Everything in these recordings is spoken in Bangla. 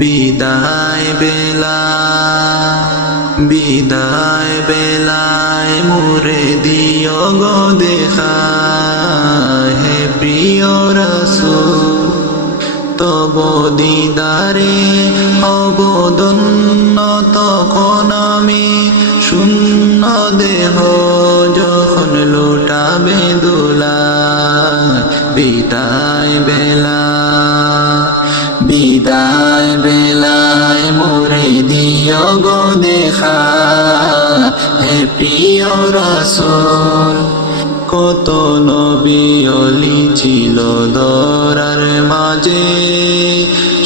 বিদায় বেলা বিদায় বেলায় মোরে দিও গো দেখা, হে প্রিয় রাসূল তব দিদারে অবদন্ন তখন আমি, শূন্য দেহ যখন লুটাবে দোলা। বিদায় বেলা বিদায় বেলায় মোরে দিও গো দেখা, হে প্রিয় রাসূল কত নবী ওলি ছিল দরার মাঝে,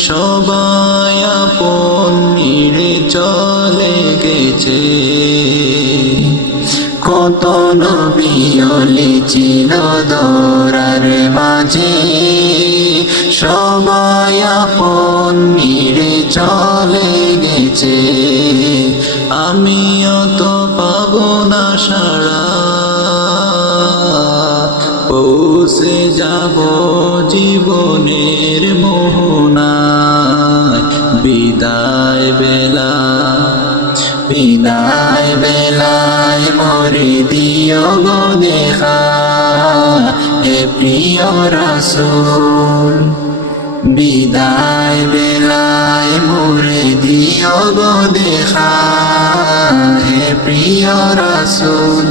সবাই আপন নিরে চলে গেছে। কত নবী ওলি ছিল দরার মাঝে, সবাই আপন নিরে চলে গেছে। আমিও তো পাবো না সাড়া, পৌঁছে যাব জীবনের মোহনায়। বিদায় বেলা বিদায় বেলায় মোরে দিও গো দেখা, হে প্রিয় রাসূল বিদায় বেলায় মোরে দিও গো দেখা, হে প্রিয় রাসূল।